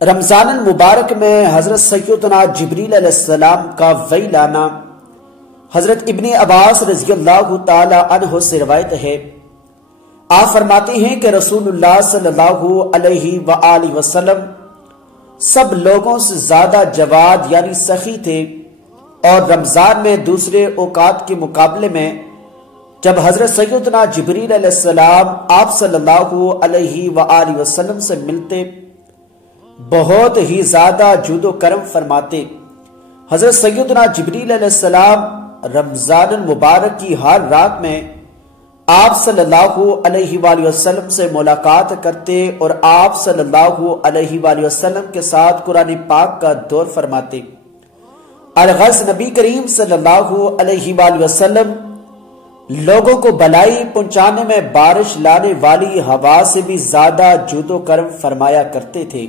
رمضان المبارک میں حضرت سیدنا جبریل علیہ السلام کا وحی لانا حضرت ابن عباس رضی اللہ تعالی عنہ سے روایت ہے۔ آپ فرماتے ہیں کہ رسول اللہ صلی اللہ علیہ وآلہ وسلم سب لوگوں سے زیادہ جواد یعنی سخی تھے، اور رمضان میں دوسرے اوقات کے مقابلے میں جب حضرت سیدنا جبریل علیہ السلام آپ صلی اللہ علیہ وآلہ وسلم سے ملتے بہت ہی زیادہ جود و کرم فرماتے۔ حضرت سیدنا جبریل علیہ السلام رمضان المبارک کی ہر رات میں آپ صلی اللہ علیہ وآلہ وسلم سے ملاقات کرتے اور آپ صلی اللہ علیہ وآلہ وسلم کے ساتھ قرآن پاک کا دور فرماتے۔ الغرض نبی کریم صلی اللہ علیہ وآلہ وسلم لوگوں کو بھلائی پہنچانے میں بارش لانے والی ہوا سے بھی زیادہ جود و کرم فرمایا کرتے تھے۔